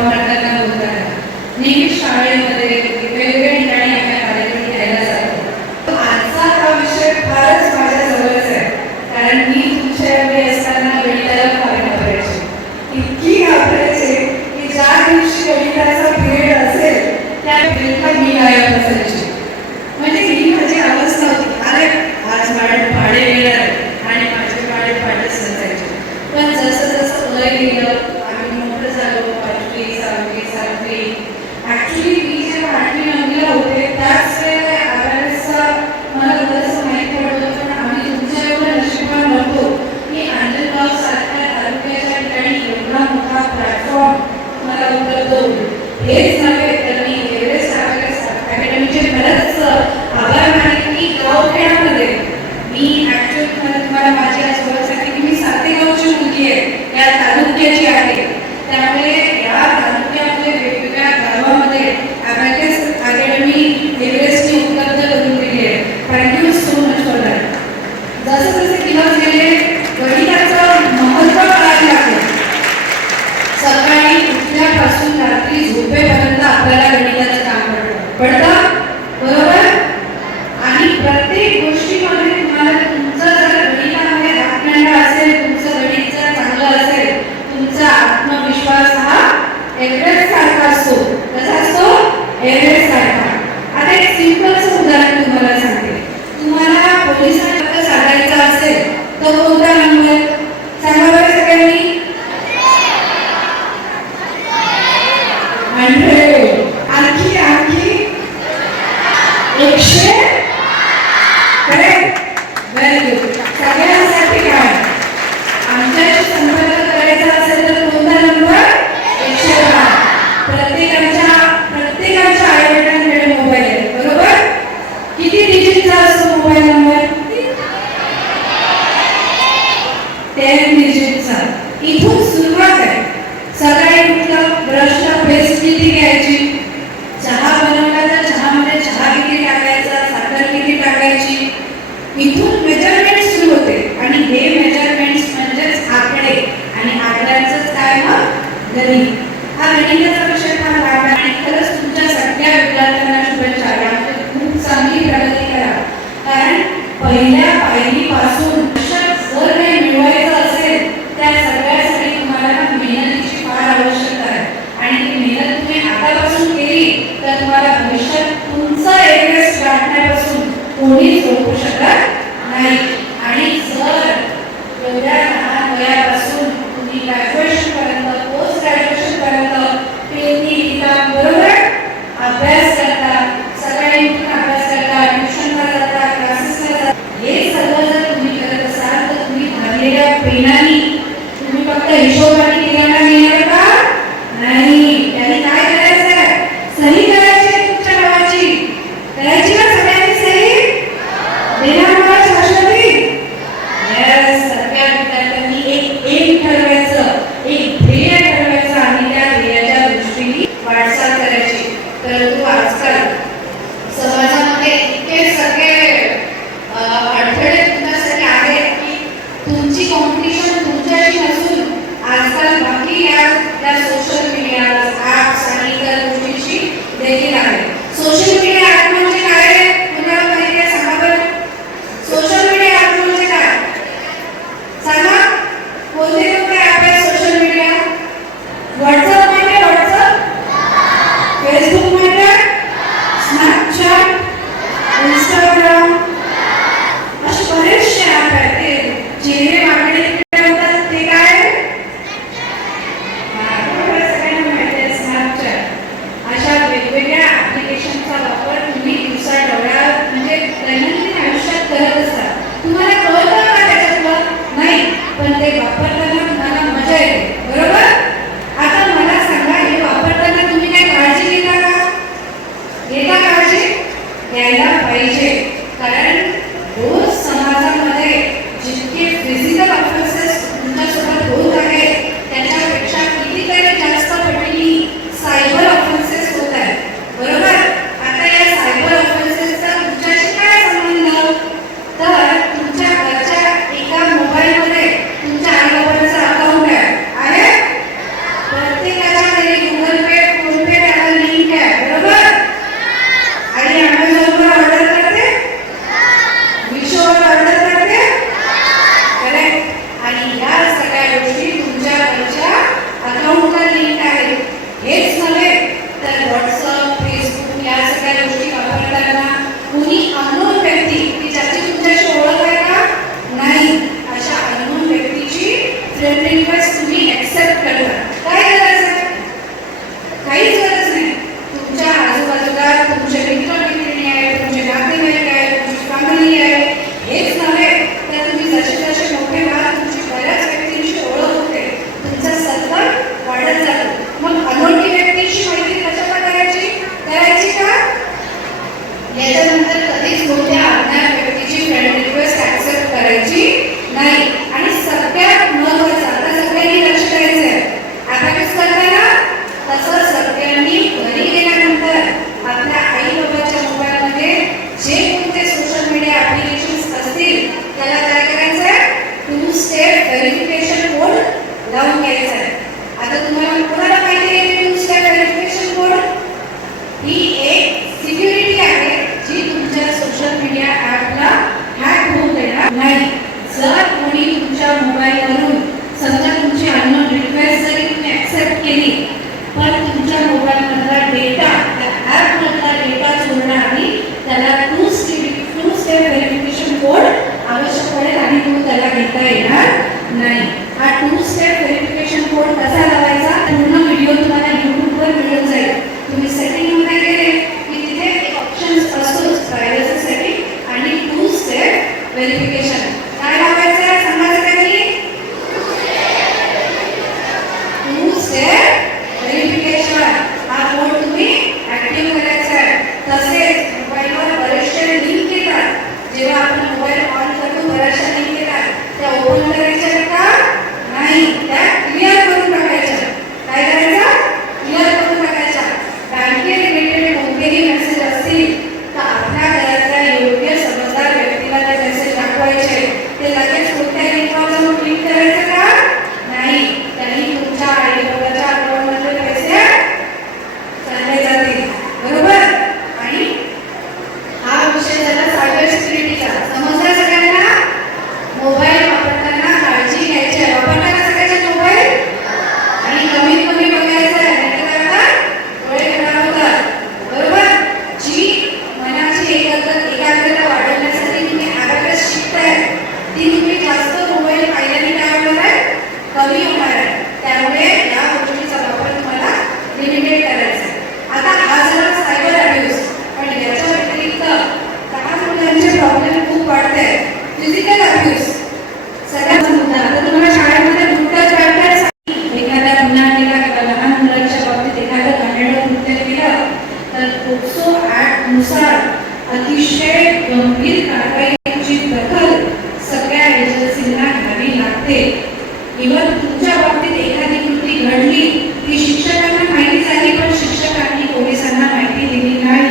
प्रवर्तकांना बोलताना नेहमी शाळेमध्ये वेगवेगळ्या ठिकाणी आम्ही कार्यक्रम घ्यायला जातो. आजचा हा विषय फारच माझ्या जवळच आहे, कारण मी तुमच्या वेळी असताना गणिताला फार घाबरायचे, इतकी घाबरायचे की ज्या दिवशी गणिताचा पिरियड असेल त्या पिरियडला मी गायब असायची. म्हणजे ही माझी अवस्था होती. अरे आज मॅडम भाडे येणार आणि माझे भाडे भाडेच नसायचे. पण जसं जसं वय गेलं आम्ही मोठं झालो, 5वी 6वी 7वी, ॲक्च्युली मी जे 8वी 9वीला होते त्याच वेळेला अवेअरनेसचा मला बरंचसं माहीत पडलं. पण आम्ही तुमच्या एवढं नशिबान नव्हतो की अंजनगाव सारख्या तालुक्याच्या ठिकाणी एवढा मोठा प्लॅटफॉर्म मला उपलब्ध होतो. हेच नव्हे तर मी एव्हरेस्ट अकॅडमीचे बरेच आभार मानले की गावखेड्यामध्ये मी ॲक्च्युअली तुम्हाला माझी आज ओळख सांगते की मी सातेगावची मुलगी आहे, या तालुक्याची आहे. त्यामुळे या तालुक्यामध्ये वेगवेगळ्या गावामध्ये अबॅकस अकॅडमी एव्हरेस्टची उपलब्ध करून दिली आहे. Thank you so much for that. जसं जसे दिवस गेले गणिताचं महत्त्व कळायला लागलं. सकाळी उठल्यापासून रात्री झोपेपर्यंत आपल्याला गणिताचं काम पडतं, बरोबर? आणि प्रत्येक गोष्टीमध्ये तुम्हाला तुमचं जर गणितामध्ये हातखंडा असेल, तुमचं गणित जर चांगलं असेल, तुमचा आत्मविश्वास हा एव्हरेस्ट सारखा असतो. कसा असतो? एव्हरेस्ट सारखा. आता एक सिंपलचं उदाहरण तुम्हाला सांगते. तुम्हाला पोलिसांना सांगायचं असेल तर कोणता नंबर सांगा बरं सगळ्यांनी? 100. आणखी आणखी 100. Correct, very good. सगळ्यांसाठी काय आमच्याशी संपर्क करायचा असेल तर कोणता नंबर? 112. प्रत्येकाच्या आईवडिलांकडे मोबाईल आहे, बरोबर? किती डिजिटचा असतो मोबाईल नंबर? 10 डिजिटचा. इथून सुरुवात आहे. सकाळी उठलं, ब्रशला पेस्ट किती घ्यायची, चहा बनवला तर चहामध्ये चहा किती टाकायचा, साखर किती टाकायची, इथून मेजरमेंट सुरू होते. आणि हे मेजरमेंट्स म्हणजेच आकडे, आणि आकड्यांचंच काय मग गणित. हा गणिताचा विषय फार लांब आहे आणि खरंच तुमच्या सगळ्या विद्यार्थ्यांना शुभेच्छा. यामध्ये खूप चांगली प्रगती करा, कारण पहिल्या पायरीपासून जर काही मिळवायचं असेल त्या सगळ्यासाठी तुम्हाला मेहनतीची फार आवश्यकता आहे. आणि ती मेहनत तुम्ही आतापासून केली तर तुम्हाला भविष्यात तुमचा एव्हरेस्ट गाठण्यापासून कोणीच रोखू शकत नाही. आणि जर एवढ्या लहान वयापासून तुम्ही ग्रॅज्युएशन पर्यंत, पोस्ट ग्रॅज्युएशन पर्यंत पेनी लिहिता, बरोबर, अभ्यास करता, सकाळी उठून अभ्यास करता, ट्युशनला जाता, क्लासेसला जाता, हे सगळं जर तुम्ही करत असाल तर तुम्ही भरलेल्या पेनानी तुम्ही फक्त हिशोबाने केला येणार का? नाही. त्यांनी काय करायचं आहे? सही करायची तुमच्या नावाची. करायची ना सगळ्यांनी सही? देणार मला शाश्वती? मग अनोळखी व्यक्तीशी मैत्री कशाला करायची का? याच्यानंतर कधीच कोणत्या अज्ञात व्यक्तीची फ्रेंड रिक्वेस्ट ऍक्सेप्ट करायची नाही. आणि सगळ्यात महत्त्वाचं, आता सगळ्यांनी लक्ष द्यायचं आहे. अभ्यास करताना तसं सगळ्यांनी घरी गेल्यानंतर आपल्या आई बाबाच्या मोबाईलमध्ये जे कोणते सोशल मीडिया ऍप्लिकेशन्स असतील त्याला काय करायचं आहे, 2 स्टेप व्हेरिफिकेशन कोड लावून घ्यायचा आहे. आता तुम्हाला कोणाला माहिती आहे 2 स्टेप व्हेरिफिकेशन कोड? ही एक सिक्युरिटी आहे जी तुमच्या सोशल मीडिया ऍपला हॅक होऊ देणार नाही. जर कोणी तुमच्या मोबाईलवरून समजा तुमची अननोन रिक्वेस्ट जरी तुम्ही ऍक्सेप्ट केली पण तुमच्या मोबाईलमधला डेटा, त्या ऍपमधला डेटा चोरणार आणि त्याला 2 स्टेप व्हेरिफिकेशन कोड आवश्यक पडेल आणि तो त्याला घेता येणार नाही. हा 2 स्टेप व्हेरिफिकेशन कोड कसा लावायचा पूर्ण व्हिडिओ तुम्हाला यूट्यूबवर मिळून जाईल. तुम्ही सेटिंगमध्ये गेले की तिथे एक ऑप्शन असतो प्रायव्हसी सेटिंग आणि 2 स्टेप व्हेरिफिकेशन. काय लावायचं आहे सांगा सगळ्यांनी? 2 स्टेप व्हेरिफिकेशन हा कोड तुम्ही ऍक्टिव्ह करायचा आहे. तसेच मोबाईलवर बरेचसे लिंक येतात. जेव्हा आपण मोबाईल ऑन करतो बऱ्याचशा लिंक येतात, त्या ओपन करायच्या का नाही, त्या क्लिअर करून टाकायच्या. काय करायचं? क्लिअर करून टाकायच्या. बँके रिलेटेड कोणतेही मेसेज असतील तर आपल्या घरातल्या योग्य समजदार व्यक्तीला ते मेसेज दाखवायचे. ते लगेच कोणत्या लिंकवर जाऊन क्लिक करायचं का नाही. त्यांनी तुमच्या आई बाबाच्या अकाउंटमध्ये पैसे चालले जातील, बरोबर? आणि हा विषय झाला सायबर सिक्युरिटीचा. समजला सगळ्यांना? मोबाईल वापरताना काळजी घ्यायची आहे. वापरताना सगळ्याचे मोबाईल आणि कमीत कमी बघायचं आहे, नाही तर डोळे खराब होतात, बरोबर? जी मनाची एकाग्रता वाढवण्यासाठी तुम्ही अभ्यास शिकताय ती तुम्ही जास्त मोबाईल पाहिल्याने काय होणार आहे, कमी होणार आहे. त्यामुळे या गोष्टीचा वापर तुम्हाला लिमिटेड करायचा आहे. आता हा झाला सायबर अब्यूज, पण याच्या व्यतिरिक्त लहान मुलांचे प्रॉब्लेम खूप वाढत आहेत. फिजिकल अब्यूज सगळ्यात मुद्दा. आता तुम्हाला शाळेमध्ये नुकतंच वाटतं एखाद्या गुन्हा केला किंवा लहान मुलांच्या बाबतीत एखादं घाणेरडं कृत्य केलं तर पोक्सो ऍक्ट नुसार अतिशय गंभीर कारवाईची दखल सगळ्या एजन्सींना घ्यावी लागते. इव्हन तुमच्या बाबतीत एखादी कृती घडली ती शिक्षकांना माहिती झाली पण शिक्षकांनी पोलिसांना माहिती दिली नाही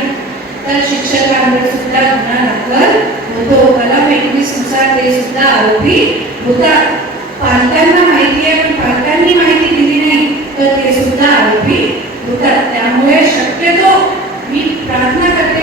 तर शिक्षकांवर सुद्धा गुन्हा दाखल होतो. कलम 21 नुसार ते सुद्धा आरोपी होतात. पालकांना माहिती आहे पण पालकांनी माहिती दिली नाही तर ते सुद्धा आरोपी होतात. त्यामुळे शक्यतो मी प्रार्थना करते